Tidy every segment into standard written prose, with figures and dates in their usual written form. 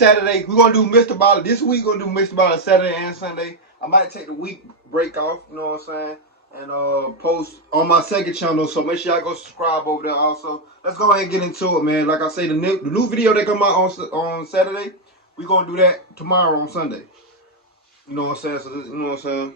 Saturday. We're gonna do Mr. Ballen. This week we're gonna do Mr. Ballen Saturday and Sunday. I might take the week break off, you know what I'm saying? And post on my second channel. So make sure y'all go subscribe over there also. Let's go ahead and get into it, man. Like I say, the new video that come out on Saturday, we're gonna do that tomorrow on Sunday. You know what I'm saying? So this, you know what I'm saying?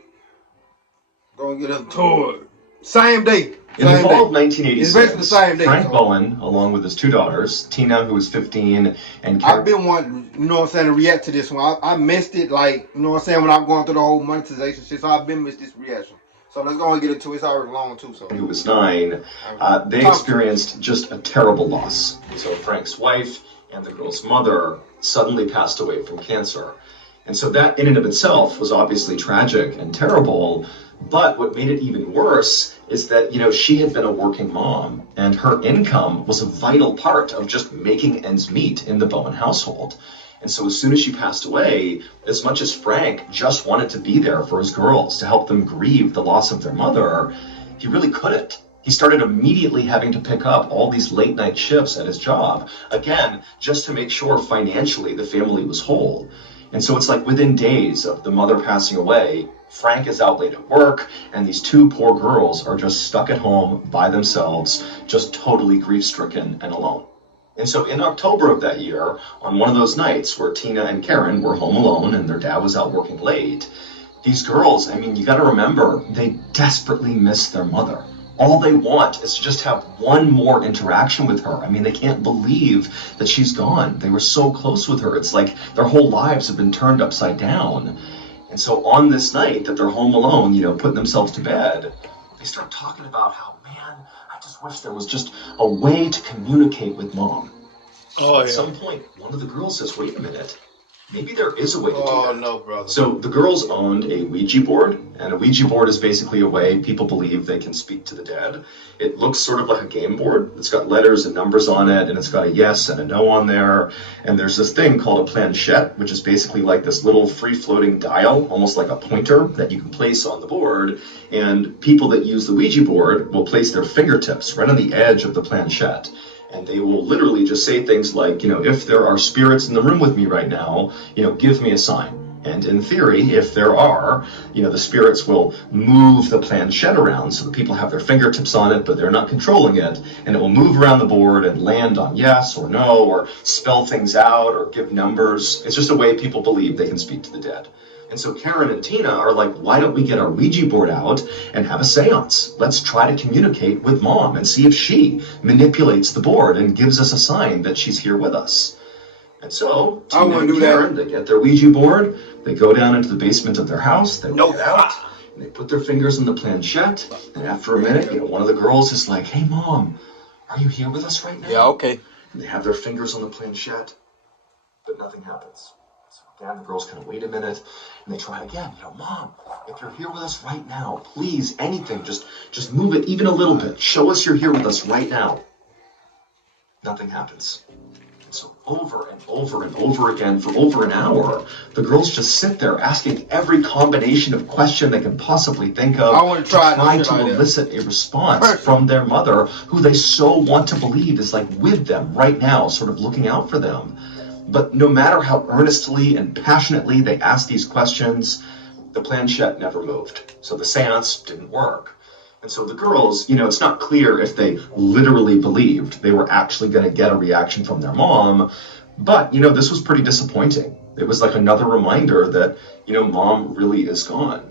Gonna get into it. Same day. In the fall of 1986, Frank Ballen, along with his two daughters, Tina, who was 15, and Karen. I've been wanting, you know what I'm saying, to react to this one. I missed it, like, you know what I'm saying, when I'm going through the whole monetization shit, so I've been missed this reaction. So let's go and get into it. It's already long, too. So. Who was 9, they experienced just a terrible loss. So Frank's wife and the girl's mother suddenly passed away from cancer. And so that in and of itself was obviously tragic and terrible. But what made it even worse is that, you know, she had been a working mom and her income was a vital part of just making ends meet in the Bowen household. And so as soon as she passed away, as much as Frank just wanted to be there for his girls to help them grieve the loss of their mother, he really couldn't. He started immediately having to pick up all these late night shifts at his job, again, just to make sure financially the family was whole. And so it's like within days of the mother passing away, Frank is out late at work, and these two poor girls are just stuck at home by themselves, just totally grief-stricken and alone. And so in October of that year, on one of those nights where Tina and Karen were home alone and their dad was out working late, these girls, I mean, you got to remember, they desperately miss their mother. All they want is to just have one more interaction with her. I mean, they can't believe that she's gone. They were so close with her. It's like their whole lives have been turned upside down. And so on this night that they're home alone, you know, putting themselves to bed, they start talking about how, man, I just wish there was just a way to communicate with mom. So at some point, one of the girls says, wait a minute. Maybe there is a way to do that. Oh, no, brother. So the girls owned a Ouija board, and a Ouija board is basically a way people believe they can speak to the dead. It looks sort of like a game board. It's got letters and numbers on it, and it's got a yes and a no on there. And there's this thing called a planchette, which is basically like this little free-floating dial, almost like a pointer that you can place on the board. And people that use the Ouija board will place their fingertips right on the edge of the planchette. And they will literally just say things like, you know, if there are spirits in the room with me right now, you know, give me a sign. And in theory, if there are, you know, the spirits will move the planchette around so that people have their fingertips on it, but they're not controlling it. And it will move around the board and land on yes or no, or spell things out or give numbers. It's just a way people believe they can speak to the dead. And so Karen and Tina are like, why don't we get our Ouija board out and have a seance? Let's try to communicate with mom and see if she manipulates the board and gives us a sign that she's here with us. And so Tina and Karen, they get their Ouija board, they go down into the basement of their house, they get out, and they put their fingers on the planchette. And after a minute, you know, one of the girls is like, hey mom, are you here with us right now? Yeah, okay. And they have their fingers on the planchette, but nothing happens. So again, the girls kind of wait a minute, and they try again. You know, mom, if you're here with us right now, please, anything, just move it even a little bit. Show us you're here with us right now. Nothing happens. And so over and over and over again for over an hour, the girls just sit there asking every combination of question they can possibly think of. I want to try to elicit a response from their mother, who they so want to believe is like with them right now, sort of looking out for them. But no matter how earnestly and passionately they asked these questions, the planchette never moved. So the seance didn't work. And so the girls, you know, it's not clear if they literally believed they were actually going to get a reaction from their mom. But, you know, this was pretty disappointing. It was like another reminder that, you know, mom really is gone.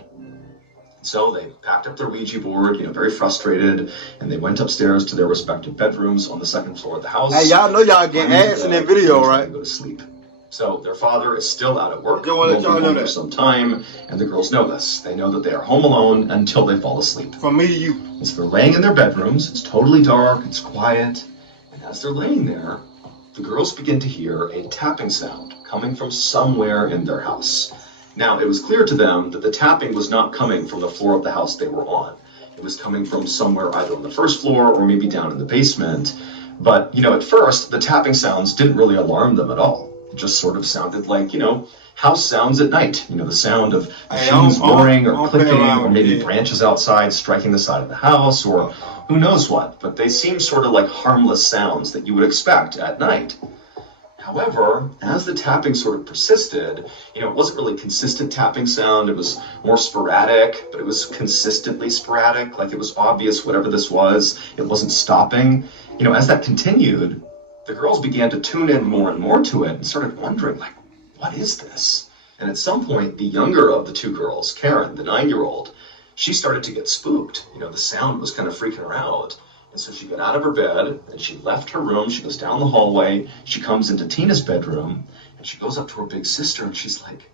So they packed up their Ouija board, you know, very frustrated, and they went upstairs to their respective bedrooms on the second floor of the house. Hey, y'all know y'all getting ads in that video, right? Go to sleep. So their father is still out at work. Don't want to let y'all know that. For some time, and the girls know this. They know that they are home alone until they fall asleep. From me to you. And so they're laying in their bedrooms. It's totally dark. It's quiet. And as they're laying there, the girls begin to hear a tapping sound coming from somewhere in their house. Now, it was clear to them that the tapping was not coming from the floor of the house they were on. It was coming from somewhere either on the first floor or maybe down in the basement. But, you know, at first, the tapping sounds didn't really alarm them at all. It just sort of sounded like, you know, house sounds at night. You know, the sound of machines whirring or clicking, or maybe branches outside striking the side of the house, or who knows what. But they seem sort of like harmless sounds that you would expect at night. However, as the tapping sort of persisted, it wasn't really consistent tapping sound. It was more sporadic, but it was consistently sporadic. Like it was obvious whatever this was, it wasn't stopping. As that continued, the girls began to tune in more and more to it and started wondering, like, what is this? And at some point, the younger of the two girls, Karen, the 9-year-old, she started to get spooked. The sound was kind of freaking her out. And so she got out of her bed and she left her room. She goes down the hallway. She comes into Tina's bedroom and she goes up to her big sister and she's like,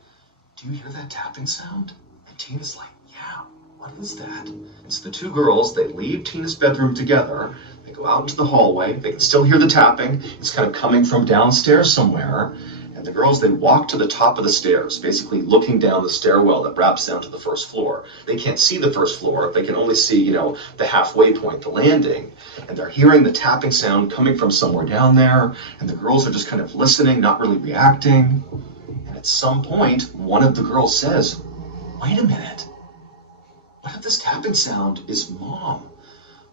"Do you hear that tapping sound?" And Tina's like, "Yeah, what is that?" And so the two girls, they leave Tina's bedroom together. They go out into the hallway. They can still hear the tapping. It's kind of coming from downstairs somewhere. And the girls, they walk to the top of the stairs, basically looking down the stairwell that wraps down to the first floor. They can't see the first floor. They can only see, the halfway point, the landing. And they're hearing the tapping sound coming from somewhere down there. And the girls are just kind of listening, not really reacting. And at some point, one of the girls says, "Wait a minute. What if this tapping sound is Mom?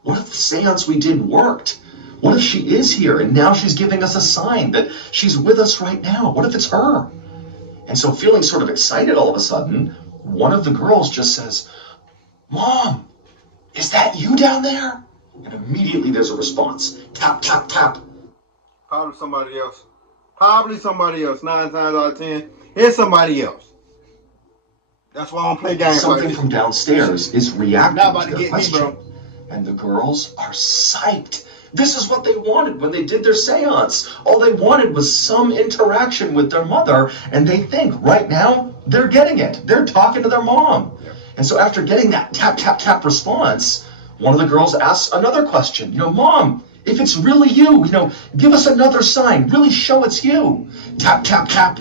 What if the seance we did worked? What if she is here and now she's giving us a sign that she's with us right now? What if it's her?" And so feeling sort of excited all of a sudden, one of the girls just says, "Mom, is that you down there?" And immediately there's a response. Tap, tap, tap. Probably somebody else. Probably somebody else. 9 times out of 10, it's somebody else. That's why I don't play games. Something from downstairs is reacting Not about to to their get me, question. bro. And the girls are psyched. This is what they wanted when they did their seance. All they wanted was some interaction with their mother, and they think right now they're getting it. They're talking to their mom. And so after getting that tap, tap, tap response, one of the girls asks another question. "Mom, if it's really you, give us another sign. Really show it's you." Tap, tap, tap.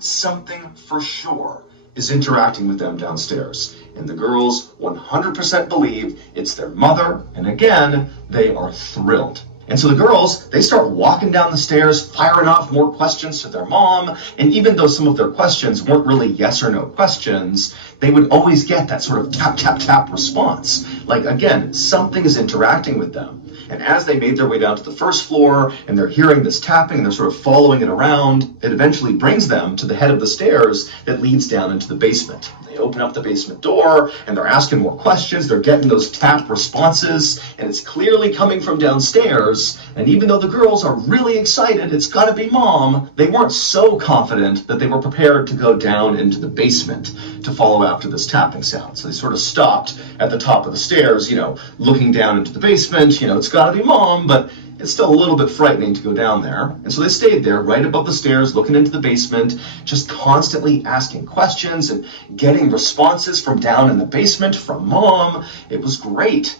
Something for sure is interacting with them downstairs. And the girls 100% believe it's their mother, and again, they are thrilled. And so the girls, they start walking down the stairs, firing off more questions to their mom, and even though some of their questions weren't really yes or no questions, they would always get that sort of tap, tap, tap response. Like, again, something is interacting with them. And as they made their way down to the first floor, and they're hearing this tapping, and they're sort of following it around, it eventually brings them to the head of the stairs that leads down into the basement. They open up the basement door, and they're asking more questions. They're getting those tap responses, and it's clearly coming from downstairs. And even though the girls are really excited, it's gotta be Mom, they weren't so confident that they were prepared to go down into the basement to follow after this tapping sound. So they sort of stopped at the top of the stairs, looking down into the basement. It's gotta be Mom, but it's still a little bit frightening to go down there. And so they stayed there right above the stairs, looking into the basement, just constantly asking questions and getting responses from down in the basement from Mom. It was great.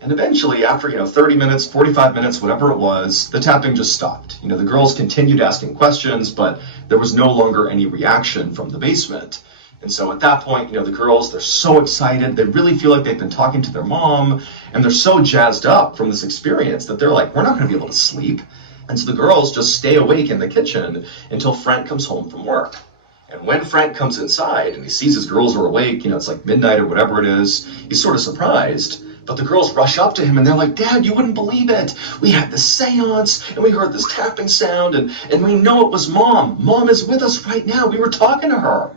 And eventually, after 30 minutes, 45 minutes, whatever it was, the tapping just stopped. The girls continued asking questions, but there was no longer any reaction from the basement. And so at that point, the girls, they're so excited. They really feel like they've been talking to their mom, and they're so jazzed up from this experience that they're like, we're not going to be able to sleep. And so the girls just stay awake in the kitchen until Frank comes home from work. And when Frank comes inside and he sees his girls are awake, it's like midnight or whatever it is, he's sort of surprised. But the girls rush up to him and they're like, "Dad, you wouldn't believe it. We had this seance and we heard this tapping sound and we know it was Mom. Mom is with us right now. We were talking to her."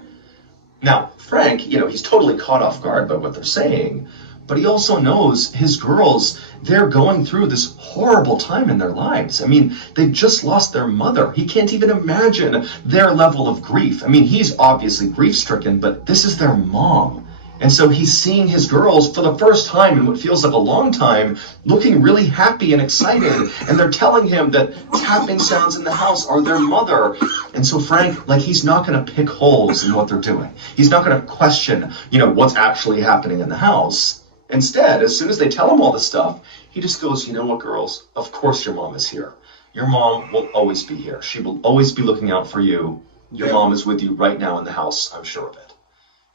Now, Frank, he's totally caught off guard by what they're saying, but he also knows his girls, they're going through this horrible time in their lives. I mean, they've just lost their mother. He can't even imagine their level of grief. I mean, he's obviously grief-stricken, but this is their mom. And so he's seeing his girls for the first time in what feels like a long time, looking really happy and excited. And they're telling him that tapping sounds in the house are their mother. And so Frank, he's not going to pick holes in what they're doing. He's not going to question, what's actually happening in the house. Instead, as soon as they tell him all this stuff, he just goes, "You know what, girls? Of course your mom is here. Your mom will always be here. She will always be looking out for you. Your mom is with you right now in the house. I'm sure of it."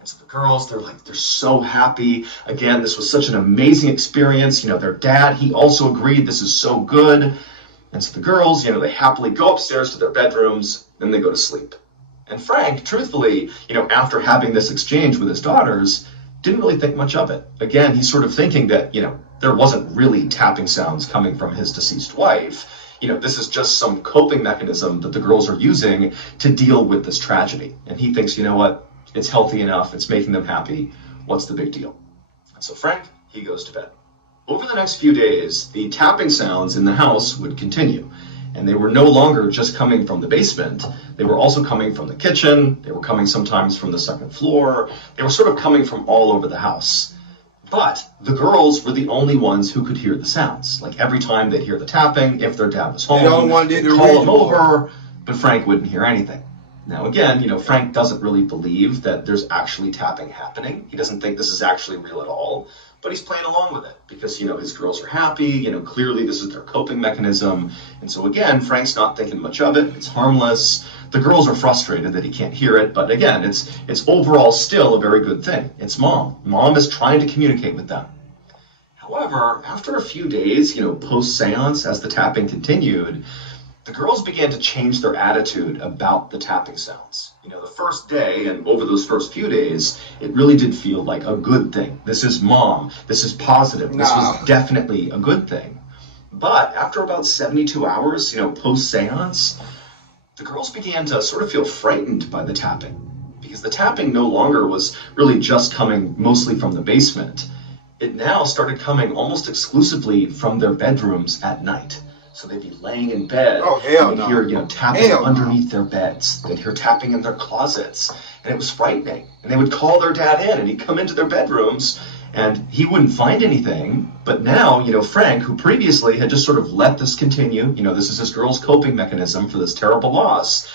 And so the girls, they're so happy. Again, this was such an amazing experience. Their dad, he also agreed this is so good. And so the girls, they happily go upstairs to their bedrooms, then they go to sleep. And Frank, truthfully, after having this exchange with his daughters, didn't really think much of it. Again, he's sort of thinking that, there wasn't really tapping sounds coming from his deceased wife. this is just some coping mechanism that the girls are using to deal with this tragedy. And he thinks, you know what, it's healthy enough, it's making them happy, what's the big deal? And so Frank, he goes to bed. Over the next few days, the tapping sounds in the house would continue. And they were no longer just coming from the basement. They were also coming from the kitchen. They were coming sometimes from the second floor. They were sort of coming from all over the house. But the girls were the only ones who could hear the sounds. Like every time they'd hear the tapping, if their dad was home, they'd call him over, but Frank wouldn't hear anything. Now again, Frank doesn't really believe that there's actually tapping happening. He doesn't think this is actually real at all. But he's playing along with it because, his girls are happy, clearly this is their coping mechanism. And so again, Frank's not thinking much of it. It's harmless. The girls are frustrated that he can't hear it. But again, it's overall still a very good thing. It's mom. Mom is trying to communicate with them. However, after a few days, post-seance, as the tapping continued, the girls began to change their attitude about the tapping sounds. The first day and over those first few days, it really did feel like a good thing. This is mom. This is positive. This was definitely a good thing. But after about 72 hours, post-seance, the girls began to sort of feel frightened by the tapping because the tapping no longer was really just coming mostly from the basement. It now started coming almost exclusively from their bedrooms at night. So they'd be laying in bed, and they'd hear, tapping underneath their beds. They'd hear tapping in their closets, and it was frightening. And they would call their dad in, and he'd come into their bedrooms, and he wouldn't find anything. But now, Frank, who previously had just sort of let this continue, this is his girl's coping mechanism for this terrible loss.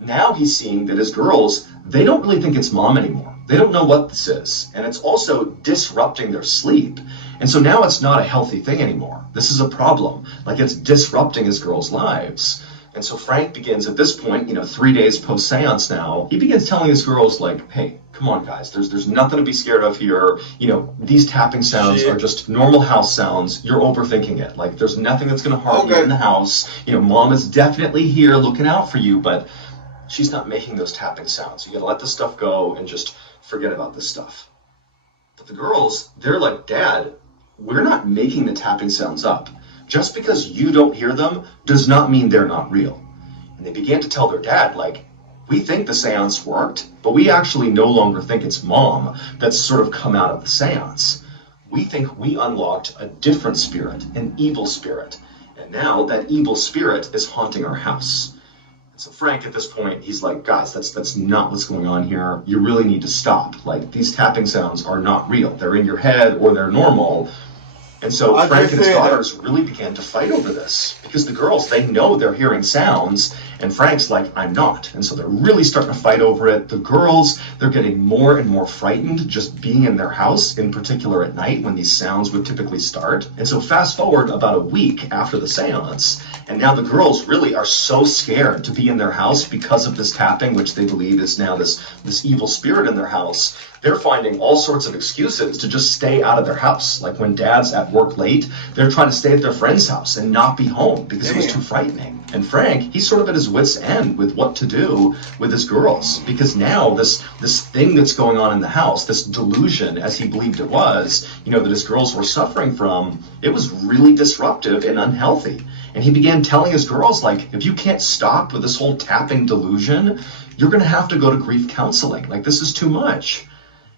Now he's seeing that his girls, they don't really think it's mom anymore. They don't know what this is, and it's also disrupting their sleep. And so now it's not a healthy thing anymore. This is a problem. Like it's disrupting his girls' lives. And so Frank begins at this point, 3 days post-seance now, he begins telling his girls like, hey, come on guys, there's nothing to be scared of here. These tapping sounds are just normal house sounds. You're overthinking it. Like there's nothing that's going to harm you in the house. Mom is definitely here looking out for you, but she's not making those tapping sounds. You got to let this stuff go and just forget about this stuff. But the girls, they're like, Dad, we're not making the tapping sounds up. Just because you don't hear them does not mean they're not real. And they began to tell their dad, like, we think the seance worked, but we actually no longer think it's mom that's sort of come out of the seance. We think we unlocked a different spirit, an evil spirit. And now that evil spirit is haunting our house. And so Frank, at this point, he's like, guys, that's not what's going on here. You really need to stop. Like, these tapping sounds are not real. They're in your head or they're normal. And so Frank and his daughters really began to fight over this because the girls, they know they're hearing sounds and Frank's like, I'm not. And so they're really starting to fight over it. The girls, they're getting more and more frightened just being in their house, in particular at night when these sounds would typically start. And so fast forward about a week after the seance, and now the girls really are so scared to be in their house because of this tapping, which they believe is now this evil spirit in their house. They're finding all sorts of excuses to just stay out of their house. Like when dad's at work late, they're trying to stay at their friend's house and not be home because it was too frightening. And Frank, he's sort of at his wit's end with what to do with his girls because now this thing that's going on in the house, this delusion, as he believed it was, that his girls were suffering from, it was really disruptive and unhealthy. And he began telling his girls, like, if you can't stop with this whole tapping delusion, you're going to have to go to grief counseling. Like, this is too much.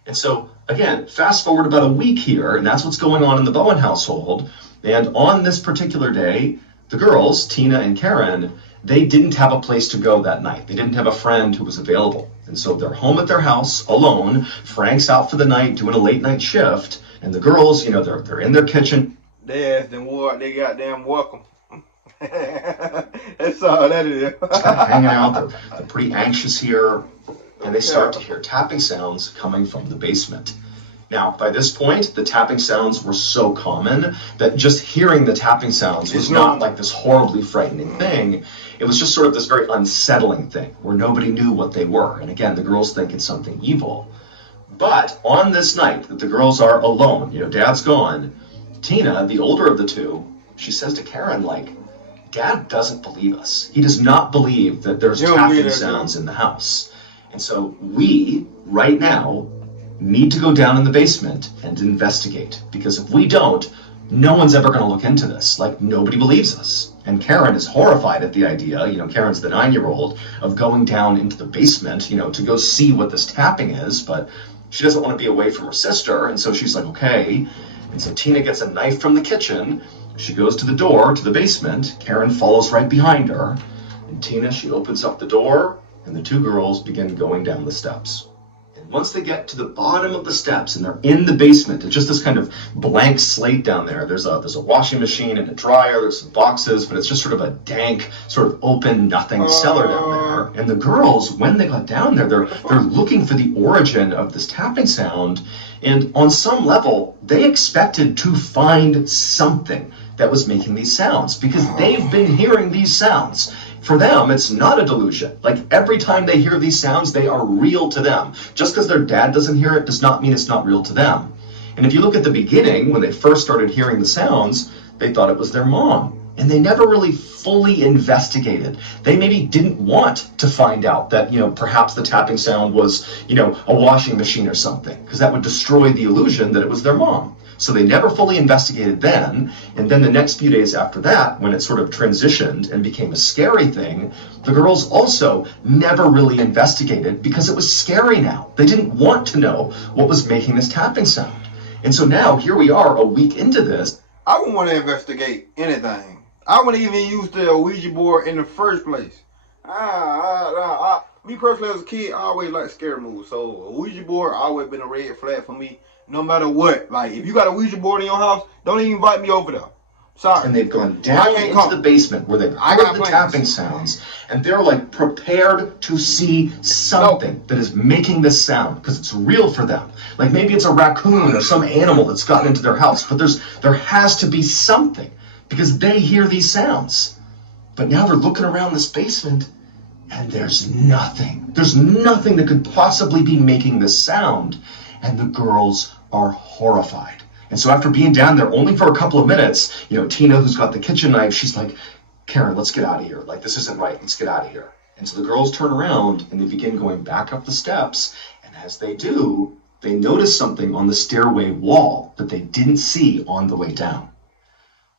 And so, again, fast forward about a week here, and that's what's going on in the Bowen household. And on this particular day, the girls, Tina and Karen, they didn't have a place to go that night. They didn't have a friend who was available. And so they're home at their house alone. Frank's out for the night doing a late night shift. And the girls, they're in their kitchen. They asked them what they goddamn welcome. That's all that is. Just kind of hanging out. They're pretty anxious here. And they start to hear tapping sounds coming from the basement. Now, by this point, the tapping sounds were so common that just hearing the tapping sounds was not like this horribly frightening thing. It was just sort of this very unsettling thing where nobody knew what they were. And again, the girls think it's something evil. But on this night that the girls are alone, Dad's gone, Tina, the older of the two, she says to Karen, like, Dad doesn't believe us. He does not believe that there's tapping sounds in the house. And so we, right now, need to go down in the basement and investigate. Because if we don't, no one's ever going to look into this. Like, nobody believes us. And Karen is horrified at the idea, Karen's the 9-year-old, of going down into the basement, to go see what this tapping is, but she doesn't want to be away from her sister, and so she's like, okay. And so Tina gets a knife from the kitchen. She goes to the door to the basement. Karen follows right behind her. And Tina, she opens up the door, and the two girls begin going down the steps. And once they get to the bottom of the steps and they're in the basement, it's just this kind of blank slate down there. There's a washing machine and a dryer, there's some boxes, but it's just sort of a dank, sort of open, nothing cellar down there. And the girls, when they got down there, they're looking for the origin of this tapping sound. And on some level, they expected to find something that was making these sounds because they've been hearing these sounds. For them, it's not a delusion. Like every time they hear these sounds, they are real to them. Just because their dad doesn't hear it does not mean it's not real to them. And if you look at the beginning, when they first started hearing the sounds, they thought it was their mom. And they never really fully investigated. They maybe didn't want to find out that, perhaps the tapping sound was, a washing machine or something, because that would destroy the illusion that it was their mom. So they never fully investigated then, and then the next few days after that, when it sort of transitioned and became a scary thing, the girls also never really investigated because it was scary now. They didn't want to know what was making this tapping sound. And so now, here we are a week into this. I wouldn't want to investigate anything. I wouldn't even use the Ouija board in the first place. Me personally as a kid, I always liked scary movies. So a Ouija board always been a red flag for me. No matter what, like if you got a Ouija board in your house, don't even invite me over there. Sorry. And they've gone down into the basement where they've heard the tapping sounds, and they're like prepared to see something that is making this sound because it's real for them. Like maybe it's a raccoon or some animal that's gotten into their house, but there has to be something because they hear these sounds. But now they're looking around this basement, and there's nothing. There's nothing that could possibly be making this sound, and the girls are horrified. And so after being down there only for a couple of minutes, Tina, who's got the kitchen knife, she's like, Karen, let's get out of here. Like, this isn't right. Let's get out of here. And so the girls turn around and they begin going back up the steps. And as they do, they notice something on the stairway wall that they didn't see on the way down.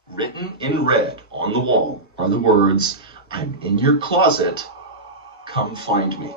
Written in red on the wall are the words, I'm in your closet, come find me.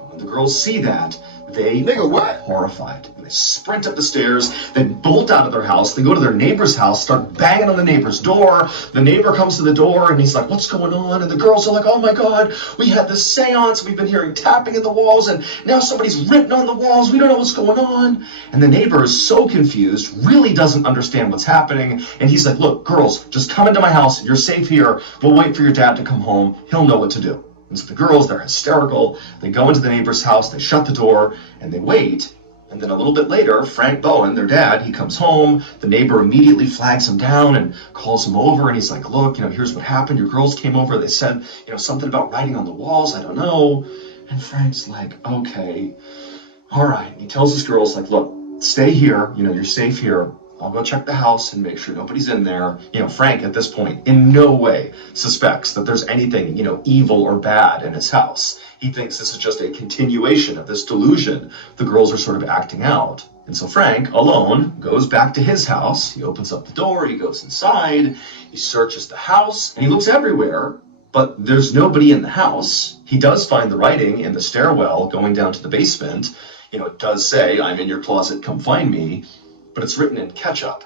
And when the girls see that, they are horrified. And they sprint up the stairs, they bolt out of their house, they go to their neighbor's house, start banging on the neighbor's door. The neighbor comes to the door and he's like, what's going on? And the girls are like, oh my God, we had this seance, we've been hearing tapping in the walls, and now somebody's written on the walls, we don't know what's going on. And the neighbor is so confused, really doesn't understand what's happening, and he's like, look, girls, just come into my house, you're safe here, we'll wait for your dad to come home, he'll know what to do. And so the girls, they're hysterical. They go into the neighbor's house, they shut the door, and they wait. And then a little bit later, Frank Bowen, their dad, he comes home. The neighbor immediately flags him down and calls him over. And he's like, look, here's what happened. Your girls came over. They said, something about writing on the walls. I don't know. And Frank's like, okay, all right. And he tells his girls, like, look, stay here. You're safe here. I'll go check the house and make sure nobody's in there. Frank, at this point, in no way suspects that there's anything, evil or bad in his house. He thinks this is just a continuation of this delusion the girls are sort of acting out. And so Frank, alone, goes back to his house. He opens up the door, he goes inside, he searches the house, and he looks everywhere, but there's nobody in the house. He does find the writing in the stairwell going down to the basement. It does say, I'm in your closet, come find me. But it's written in ketchup.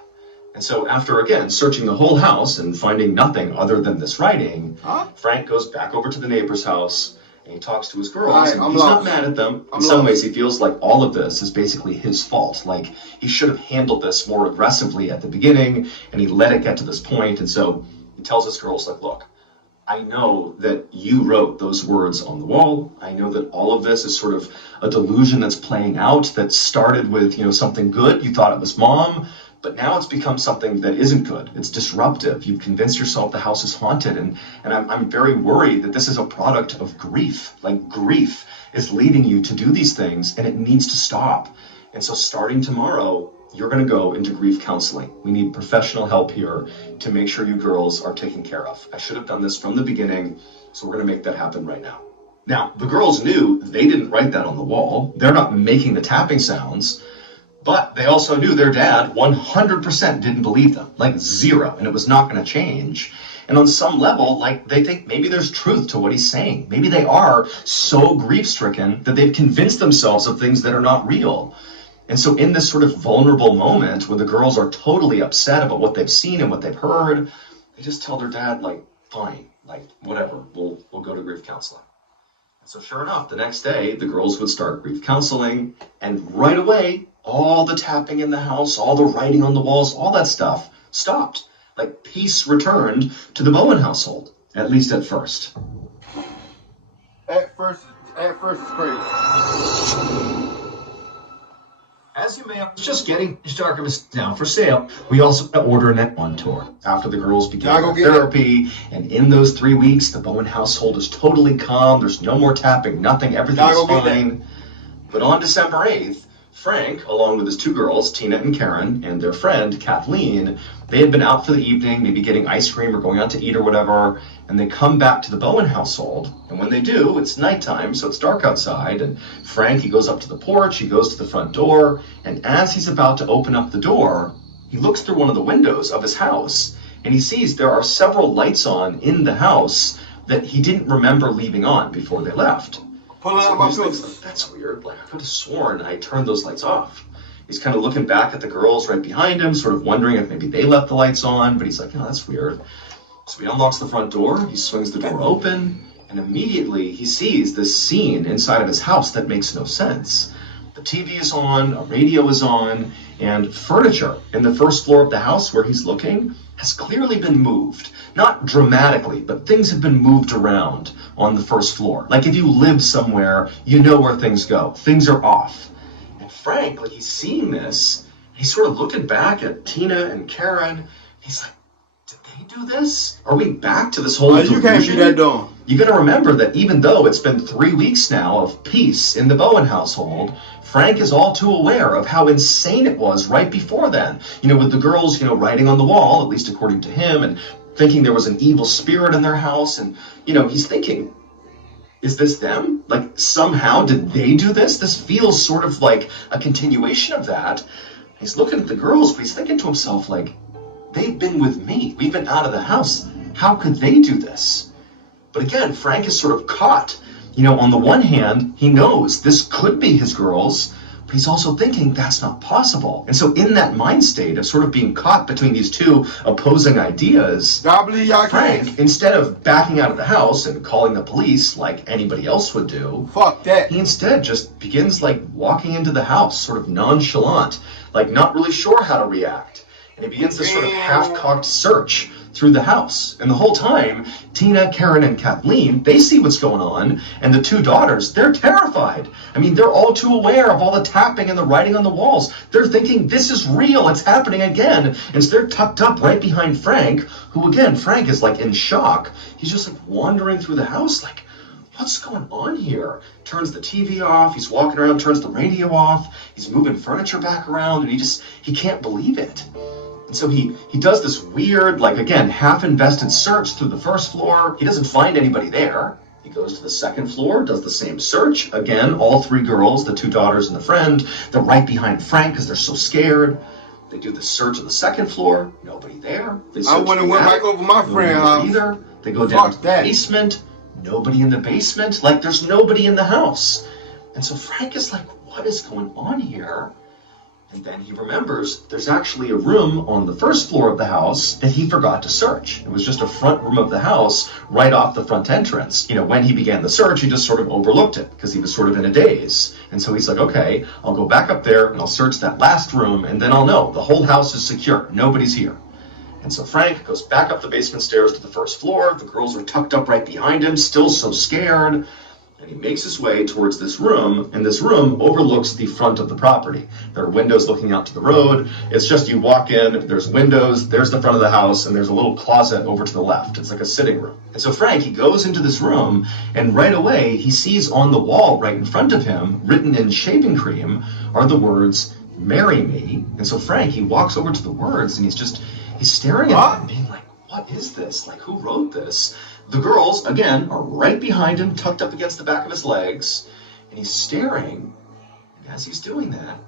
And so after, again, searching the whole house and finding nothing other than this writing, Frank goes back over to the neighbor's house and he talks to his girls. And he's not mad at them. In some ways, he feels like all of this is basically his fault. Like, he should have handled this more aggressively at the beginning, and he let it get to this point. And so he tells his girls, like, look, I know that you wrote those words on the wall. I know that all of this is sort of a delusion that's playing out that started with, something good. You thought it was mom, but now it's become something that isn't good. It's disruptive. You've convinced yourself the house is haunted. And I'm very worried that this is a product of grief. Like, grief is leading you to do these things, and it needs to stop. And so starting tomorrow, you're going to go into grief counseling. We need professional help here to make sure you girls are taken care of. I should have done this from the beginning, so we're going to make that happen right now. Now, the girls knew they didn't write that on the wall. They're not making the tapping sounds, but they also knew their dad 100% didn't believe them, like zero, and it was not going to change. And on some level, like, they think maybe there's truth to what he's saying. Maybe they are so grief-stricken that they've convinced themselves of things that are not real. And so in this sort of vulnerable moment where the girls are totally upset about what they've seen and what they've heard, they just tell their dad, like, fine, like, whatever, we'll go to grief counseling. And so sure enough, the next day, the girls would start grief counseling, and right away, all the tapping in the house, all the writing on the walls, all that stuff stopped. Like, peace returned to the Bowen household, at least at first. At first it's crazy. As you may have, it's just getting darkest now for sale. We also order a net one tour after the girls begin therapy, and in those 3 weeks, the Bowen household is totally calm. There's no more tapping, nothing, everything's fine. But on December 8th, Frank, along with his two girls, Tina and Karen, and their friend, Kathleen, they had been out for the evening, maybe getting ice cream or going out to eat or whatever, and they come back to the Bowen household, and when they do, it's nighttime, so it's dark outside, and Frank, he goes up to the porch, he goes to the front door, and as he's about to open up the door, he looks through one of the windows of his house, and he sees there are several lights on in the house that he didn't remember leaving on before they left. So he thinks, that's weird, like, I could have sworn I turned those lights off. He's kind of looking back at the girls right behind him, sort of wondering if maybe they left the lights on, but he's like, oh, that's weird. So he unlocks the front door, he swings the door open, and immediately he sees this scene inside of his house that makes no sense. The TV is on, a radio is on, and furniture in the first floor of the house where he's looking has clearly been moved. Not dramatically, but things have been moved around on the first floor. Like if you live somewhere, you know where things go. Things are off. And Frank, like he's seeing this, he's sort of looking back at Tina and Karen. He's like, did they do this? Are we back to this whole delusion? You can't be that dumb. You got to remember that even though it's been 3 weeks now of peace in the Bowen household, Frank is all too aware of how insane it was right before then. You know, with the girls, you know, writing on the wall, at least according to him, and thinking there was an evil spirit in their house. And, you know, he's thinking, is this them? Like, somehow did they do this? This feels sort of like a continuation of that. He's looking at the girls, but he's thinking to himself, like, they've been with me. We've been out of the house. How could they do this? But again, Frank is sort of caught. You know, on the one hand, he knows this could be his girls, but he's also thinking that's not possible. And so in that mind state of sort of being caught between these two opposing ideas, Frank, instead of backing out of the house and calling the police like anybody else would do, he instead just begins like walking into the house, sort of nonchalant, like not really sure how to react. And he begins this sort of half-cocked search through the house. And the whole time, Tina, Karen, and Kathleen, they see what's going on, and the two daughters, they're terrified. I mean, they're all too aware of all the tapping and the writing on the walls. They're thinking, this is real, it's happening again. And so they're tucked up right behind Frank, who again, Frank is like in shock. He's just like wandering through the house like, what's going on here? Turns the TV off, he's walking around, turns the radio off, he's moving furniture back around, and he can't believe it. And so he does this weird, like again, half-invested search through the first floor. He doesn't find anybody there. He goes to the second floor, does the same search. Again, all three girls, the two daughters and the friend, they're right behind Frank because they're so scared. They do the search on the second floor, nobody there. I went back over my friend house. Either. They go down to the basement, nobody in the basement. Like there's nobody in the house. And so Frank is like, what is going on here? And then he remembers there's actually a room on the first floor of the house that he forgot to search. It was just a front room of the house right off the front entrance. You know, when he began the search, he just sort of overlooked it because he was sort of in a daze. And so he's like, okay, I'll go back up there and I'll search that last room and then I'll know the whole house is secure. Nobody's here. And so Frank goes back up the basement stairs to the first floor. The girls are tucked up right behind him, still so scared. And he makes his way towards this room, and this room overlooks the front of the property. There are windows looking out to the road. It's just you walk in, there's windows, there's the front of the house, and there's a little closet over to the left. It's like a sitting room. And so Frank, he goes into this room, and right away he sees on the wall right in front of him, written in shaving cream, are the words, "Marry me." And so Frank, he walks over to the words, and he's staring at them, being like, what is this? Like, who wrote this? The girls, again, are right behind him, tucked up against the back of his legs, and he's staring. And as he's doing that,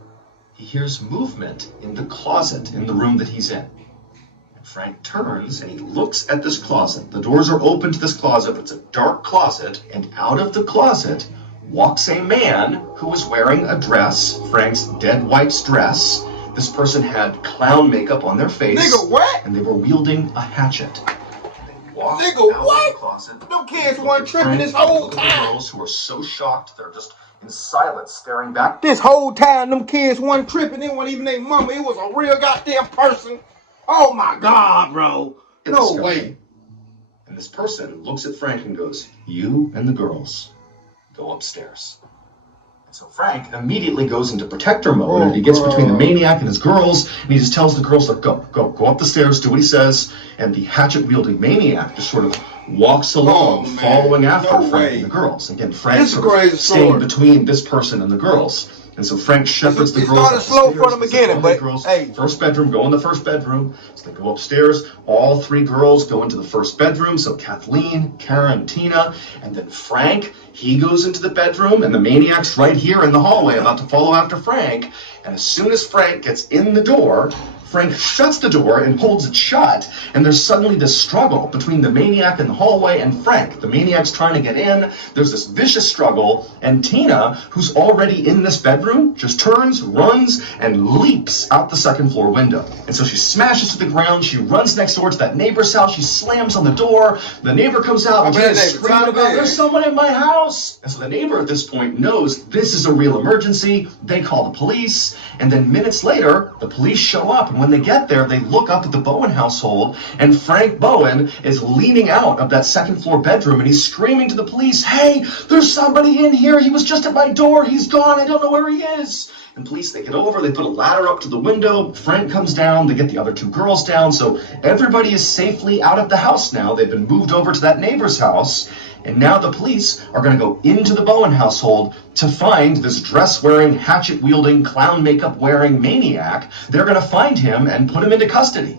he hears movement in the closet in the room that he's in. And Frank turns and he looks at this closet. The doors are open to this closet, but it's a dark closet, and out of the closet walks a man who was wearing a dress, Frank's dead wife's dress. This person had clown makeup on their face. Nigga, what? And they were wielding a hatchet. Nigga, what? Them kids weren't tripping this whole time. Girls who are so shocked, they're just in silence, staring back. This whole time, them kids weren't tripping. It wasn't even their mama. It was a real goddamn person. Oh my God, bro. No way. And this person looks at Frank and goes, "You and the girls go upstairs." And so Frank immediately goes into protector mode, and he gets between the maniac and his girls, and he just tells the girls, like, go up the stairs, do what he says. And the hatchet-wielding maniac just sort of walks along, following after Frank and the girls. Again, Frank sort of staying between this person and the girls. And so Frank shepherds the girls. It started slow from the beginning, but hey. First bedroom, go in the first bedroom. So they go upstairs. All three girls go into the first bedroom. So Kathleen, Karen, Tina, and then Frank, he goes into the bedroom, and the maniac's right here in the hallway about to follow after Frank. And as soon as Frank gets in the door, Frank shuts the door and holds it shut, and there's suddenly this struggle between the maniac in the hallway and Frank. The maniac's trying to get in, there's this vicious struggle, and Tina, who's already in this bedroom, just turns, runs, and leaps out the second floor window. And so she smashes to the ground, she runs next door to that neighbor's house, she slams on the door, the neighbor comes out, and she's screaming about, "There's someone in my house!" And so the neighbor at this point knows this is a real emergency. They call the police, and then minutes later, the police show up, and when they get there, they look up at the Bowen household, and Frank Bowen is leaning out of that second floor bedroom, and he's screaming to the police, "Hey, there's somebody in here. He was just at my door. He's gone. I don't know where he is." And police, they get over, they put a ladder up to the window, Frank comes down, they get the other two girls down, so everybody is safely out of the house now. They've been moved over to that neighbor's house, and now the police are going to go into the Bowen household to find this dress-wearing, hatchet-wielding, clown makeup-wearing maniac. They're going to find him and put him into custody.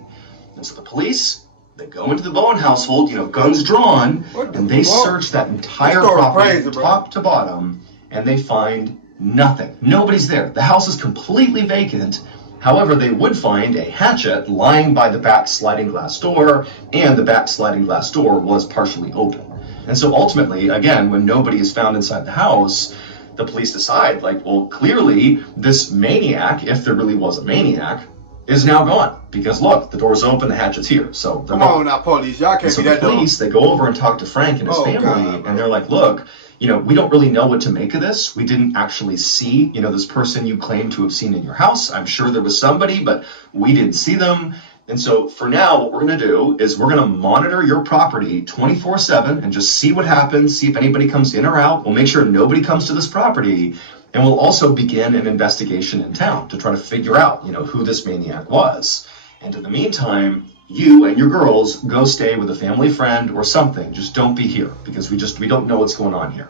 And so the police, they go into the Bowen household, guns drawn, and they search that entire property, top to bottom, and they find nothing. Nobody's there. The house is completely vacant. However, they would find a hatchet lying by the back sliding glass door, and the back sliding glass door was partially open. And so ultimately, again, when nobody is found inside the house, the police decide, well, clearly this maniac, if there really was a maniac, is now gone. Because look, the door's open, the hatchet's here. So they're gone. Come on now, police. Y'all can't be that dumb. So the police, they go over and talk to Frank and his family, and they're like, look, we don't really know what to make of this. We didn't actually see, this person you claim to have seen in your house. I'm sure there was somebody, but we didn't see them. And so for now, what we're going to do is we're going to monitor your property 24/7 and just see what happens, see if anybody comes in or out. We'll make sure nobody comes to this property. And we'll also begin an investigation in town to try to figure out, who this maniac was. And in the meantime, you and your girls go stay with a family friend or something. Just don't be here because we don't know what's going on here.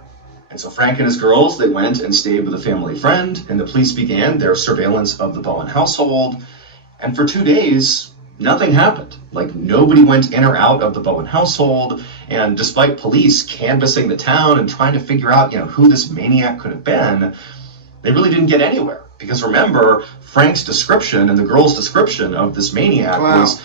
And so Frank and his girls, they went and stayed with a family friend, and the police began their surveillance of the Bowen household. And for 2 days, nothing happened. Nobody went in or out of the Bowen household. And despite police canvassing the town and trying to figure out, who this maniac could have been, they really didn't get anywhere. Because remember, Frank's description and the girl's description of this maniac was,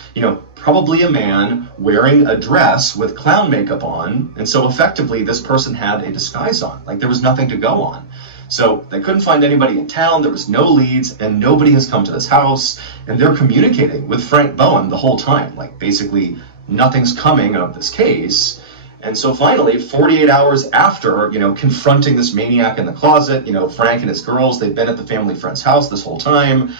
probably a man wearing a dress with clown makeup on. And so effectively, this person had a disguise on. There was nothing to go on. So they couldn't find anybody in town, there was no leads, and nobody has come to this house, and they're communicating with Frank Bowen the whole time. Basically, nothing's coming of this case. And so finally, 48 hours after, confronting this maniac in the closet, Frank and his girls, they've been at the family friend's house this whole time,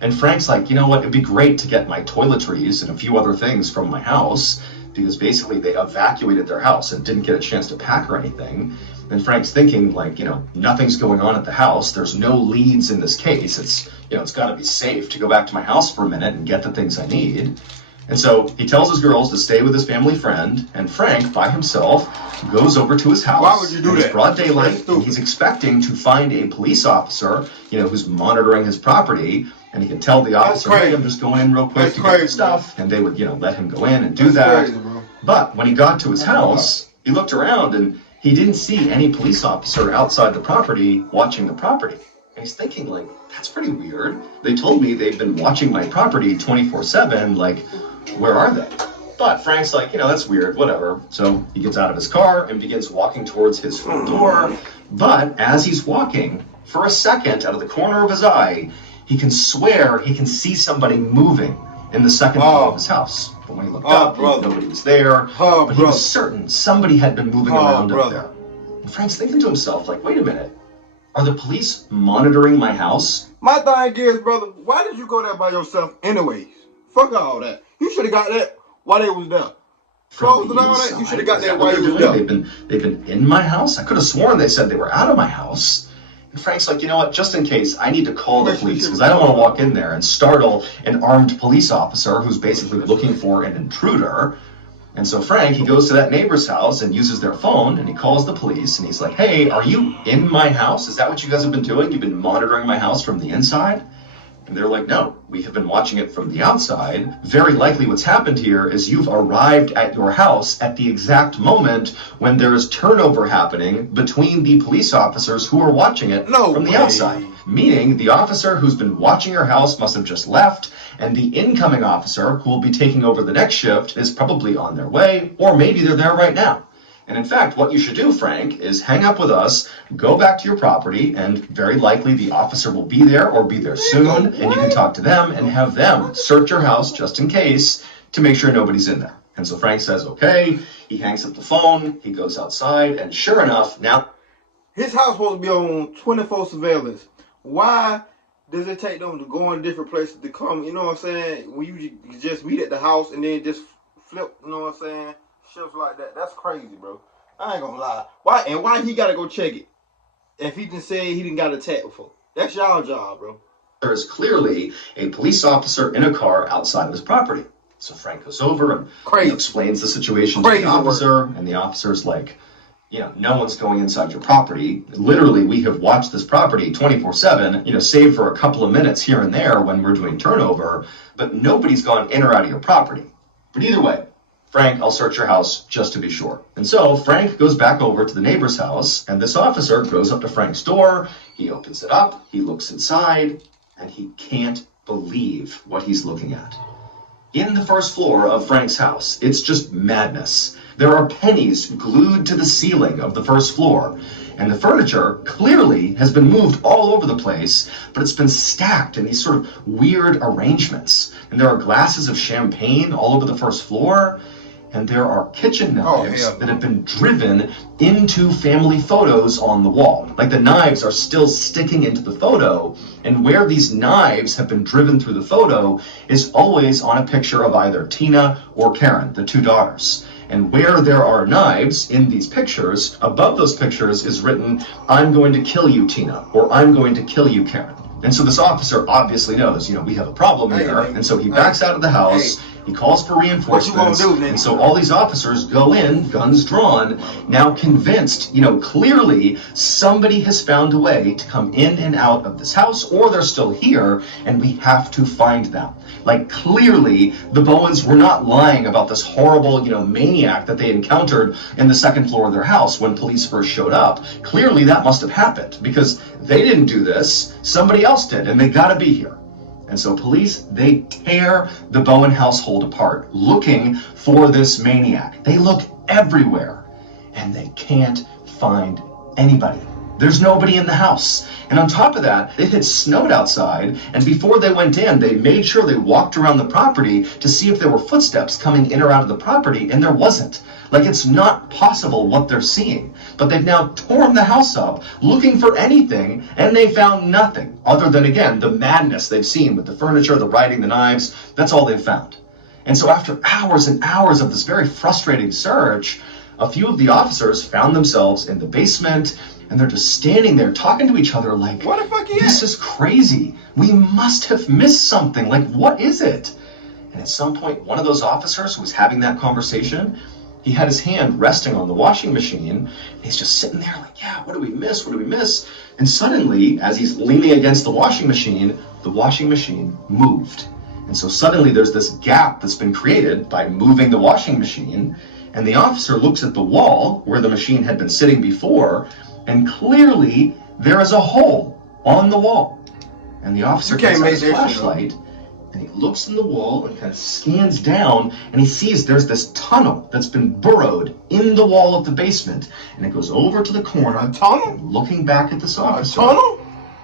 and Frank's like, you know what, it'd be great to get my toiletries and a few other things from my house, because basically they evacuated their house and didn't get a chance to pack or anything. And Frank's thinking, nothing's going on at the house. There's no leads in this case. It's got to be safe to go back to my house for a minute and get the things I need. And so he tells his girls to stay with his family friend, and Frank, by himself, goes over to his house. Why would you do that? It's broad daylight, and he's expecting to find a police officer, who's monitoring his property, and he can tell the officer, hey, I'm just going in real quick to get the stuff, and they would, let him go in and do that. Crazy, but when he got to his house, he looked around, and he didn't see any police officer outside the property watching the property. And he's thinking, that's pretty weird. They told me they've been watching my property 24/7. Where are they? But Frank's like, that's weird, whatever. So he gets out of his car and begins walking towards his front door. But as he's walking, for a second, out of the corner of his eye, he can swear he can see somebody moving in the second floor of his house. But when he looked up, nobody was there. But he was certain somebody had been moving around up there. And Frank's thinking to himself, like, wait a minute. Are the police monitoring my house? My thing is, brother, why did you go there by yourself anyways? Fuck all that. You should have got that while they was there. Closed and all that. You should have got that while you was there. They've been in my house? I could have sworn they said they were out of my house. And Frank's like, you know what? Just in case, I need to call the police because I don't want to walk in there and startle an armed police officer who's basically looking for an intruder. And so Frank, he goes to that neighbor's house and uses their phone, and he calls the police, and he's like, hey, are you in my house? Is that what you guys have been doing? You've been monitoring my house from the inside? And they're like, no, we have been watching it from the outside. Very likely what's happened here is you've arrived at your house at the exact moment when there is turnover happening between the police officers who are watching it from the outside. Meaning the officer who's been watching your house must have just left, and the incoming officer who will be taking over the next shift is probably on their way, or maybe they're there right now. And in fact, what you should do, Frank, is hang up with us, go back to your property, and very likely the officer will be there or be there soon, and you can talk to them and have them search your house just in case to make sure nobody's in there. And so Frank says, okay, he hangs up the phone, he goes outside, and sure enough, now... His house supposed to be on 24 surveillance. Why does it take them to go in different places to come, you know what I'm saying, when you just meet at the house and then just flip, you know what I'm saying? Shit like that. That's crazy, bro. I ain't gonna lie. Why he gotta go check it if he didn't say he didn't got attacked before? That's y'all job, bro. There is clearly a police officer in a car outside of his property. So Frank goes over and explains the situation to the officer, and the officer's like, no one's going inside your property. Literally, we have watched this property 24/7, save for a couple of minutes here and there when we're doing turnover, but nobody's gone in or out of your property. But either way, Frank, I'll search your house just to be sure. And so Frank goes back over to the neighbor's house, and this officer goes up to Frank's door, he opens it up, he looks inside, and he can't believe what he's looking at. In the first floor of Frank's house, it's just madness. There are pennies glued to the ceiling of the first floor, and the furniture clearly has been moved all over the place, but it's been stacked in these sort of weird arrangements. And there are glasses of champagne all over the first floor, and there are kitchen knives that have been driven into family photos on the wall. Like the knives are still sticking into the photo, and where these knives have been driven through the photo is always on a picture of either Tina or Karen, the two daughters. And where there are knives in these pictures, above those pictures is written, I'm going to kill you, Tina, or I'm going to kill you, Karen. And so this officer obviously knows, we have a problem here, and so he backs out of the house, he calls for reinforcements, and so all these officers go in, guns drawn, now convinced, clearly somebody has found a way to come in and out of this house, or they're still here, and we have to find them. Like, clearly, the Bowens were not lying about this horrible, maniac that they encountered in the second floor of their house when police first showed up. Clearly, that must have happened, because they didn't do this, somebody else did, and they gotta be here. And so police, they tear the Bowen household apart, looking for this maniac. They look everywhere, and they can't find anybody. There's nobody in the house. And on top of that, it had snowed outside, and before they went in, they made sure they walked around the property to see if there were footsteps coming in or out of the property, and there wasn't. Like, it's not possible what they're seeing. But they've now torn the house up, looking for anything, and they found nothing, other than, again, the madness they've seen with the furniture, the writing, the knives. That's all they've found. And so after hours and hours of this very frustrating search, a few of the officers found themselves in the basement, and they're just standing there talking to each other like, what the fuck is this is crazy. We must have missed something. Like, what is it? And at some point, one of those officers who was having that conversation, he had his hand resting on the washing machine, and he's just sitting there like, yeah, what do we miss? What do we miss? And suddenly, as he's leaning against the washing machine moved. And so suddenly there's this gap that's been created by moving the washing machine, and the officer looks at the wall where the machine had been sitting before, and clearly there is a hole on the wall. And the officer takes out his flashlight and he looks in the wall and kind of scans down, and he sees there's this tunnel that's been burrowed in the wall of the basement, and it goes over to the corner. A tunnel? And looking back at this officer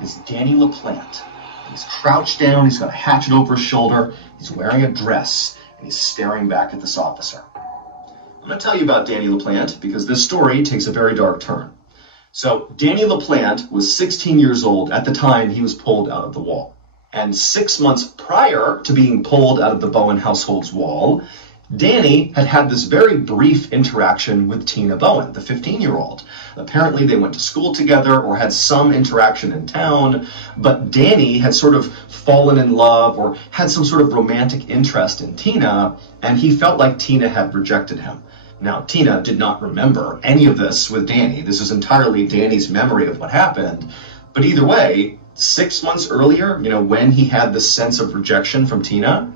is Danny LaPlante. He's crouched down, he's got a hatchet over his shoulder, he's wearing a dress, and he's staring back at this officer. I'm going to tell you about Danny LaPlante because this story takes a very dark turn. So Danny LaPlante was 16 years old at the time he was pulled out of the wall. And 6 months prior to being pulled out of the Bowen household's wall, Danny had had this very brief interaction with Tina Bowen, the 15-year-old. Apparently they went to school together or had some interaction in town, but Danny had sort of fallen in love or had some sort of romantic interest in Tina, and he felt like Tina had rejected him. Now, Tina did not remember any of this with Danny. This is entirely Danny's memory of what happened. But either way, 6 months earlier, when he had this sense of rejection from Tina,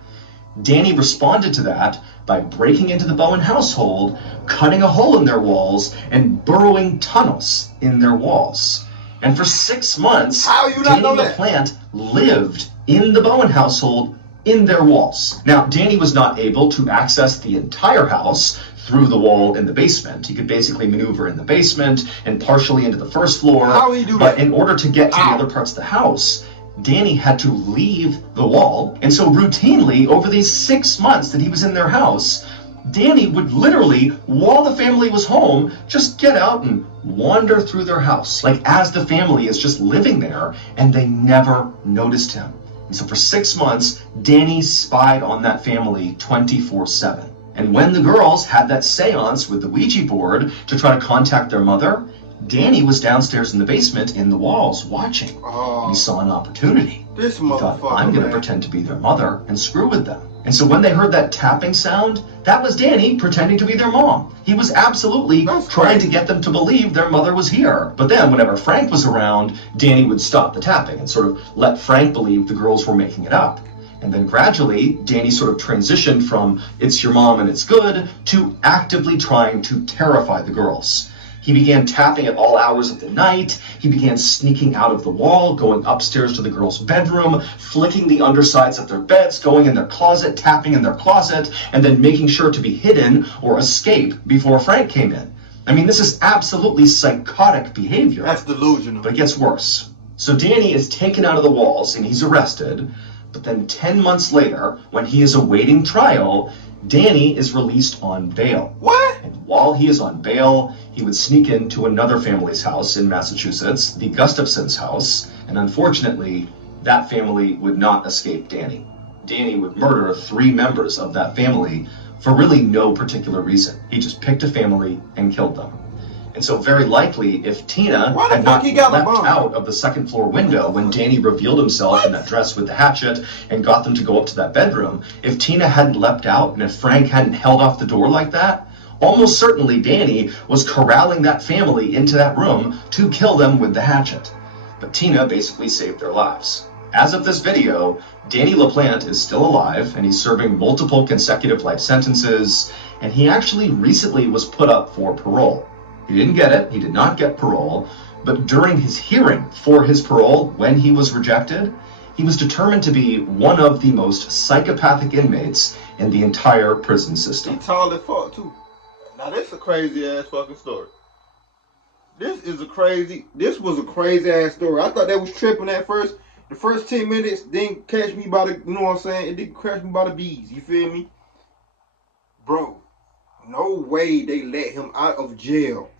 Danny responded to that by breaking into the Bowen household, cutting a hole in their walls, and burrowing tunnels in their walls. And for 6 months, Danny LaPlante lived in the Bowen household in their walls. Now, Danny was not able to access the entire house through the wall in the basement. He could basically maneuver in the basement and partially into the first floor. How would he do but that? In order to get to the other parts of the house, Danny had to leave the wall. And so routinely, over these 6 months that he was in their house, Danny would literally, while the family was home, just get out and wander through their house, like as the family is just living there, and they never noticed him. And so for 6 months, Danny spied on that family 24/7. And when the girls had that seance with the Ouija board to try to contact their mother, Danny was downstairs in the basement in the walls watching. And he saw an opportunity. He thought, I'm going to pretend to be their mother and screw with them. And so when they heard that tapping sound, that was Danny pretending to be their mom. He was absolutely trying to get them to believe their mother was here. But then whenever Frank was around, Danny would stop the tapping and sort of let Frank believe the girls were making it up. And then gradually, Danny sort of transitioned from it's your mom and it's good to actively trying to terrify the girls. He began tapping at all hours of the night. He began sneaking out of the wall, going upstairs to the girls' bedroom, flicking the undersides of their beds, going in their closet, tapping in their closet, and then making sure to be hidden or escape before Frank came in. I mean, this is absolutely psychotic behavior. That's delusional. But it gets worse. So Danny is taken out of the walls and he's arrested. But then 10 months later, when he is awaiting trial, Danny is released on bail. What? And while he is on bail, he would sneak into another family's house in Massachusetts, the Gustafson's house, and unfortunately, that family would not escape Danny. Danny would murder 3 members of that family for really no particular reason. He just picked a family and killed them. And so very likely, if Tina had not leapt out of the second floor window when Danny revealed himself in that dress with the hatchet and got them to go up to that bedroom, if Tina hadn't leapt out and if Frank hadn't held off the door like that, almost certainly Danny was corralling that family into that room to kill them with the hatchet. But Tina basically saved their lives. As of this video, Danny LaPlante is still alive and he's serving multiple consecutive life sentences, and he actually recently was put up for parole. He didn't get it, he did not get parole, but during his hearing for his parole, when he was rejected, he was determined to be one of the most psychopathic inmates in the entire prison system. He tall as fuck too. Now this is a crazy ass fucking story. This was a crazy ass story. I thought that was tripping at first. The first 10 minutes didn't catch me by the, you know what I'm saying? It didn't catch me by the bees, you feel me? Bro, no way they let him out of jail.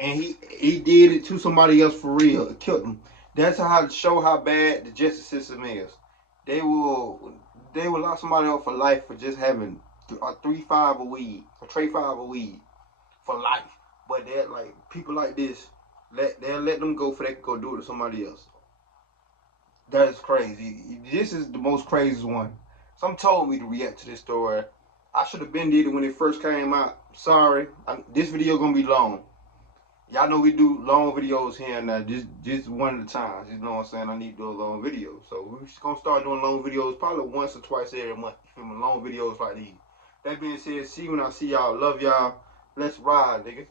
And he did it to somebody else for real. It killed him. That's how to show how bad the justice system is. They will lock somebody up for life for just having a 3-5 of weed, a tray 5 of weed for life. But they're like people like this, they'll let them go for they can go do it to somebody else. That is crazy. This is the most craziest one. Some told me to react to this story. I should have been did it when it first came out. Sorry, this video gonna be long. Y'all know we do long videos here and now. Just one at a time. You know what I'm saying? I need to do a long video. So we're just gonna start doing long videos probably once or twice every month. Long videos like these. That being said, see you when I see y'all. Love y'all. Let's ride, nigga.